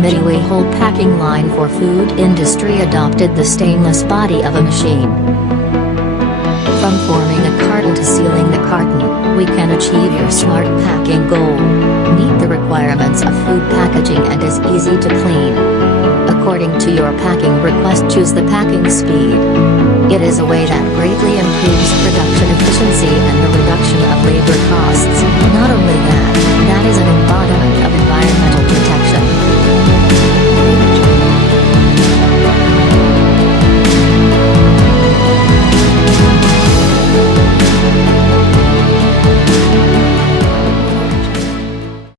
Mittiway whole packing line for food industry adopted the stainless body of a machine. From forming a carton to sealing the carton, we can achieve your smart packing goal. Meet the requirements of food packaging and is easy to clean. According to your packing request, choose the packing speed. It is a way that greatly improves production efficiency and the reduction of labor costs.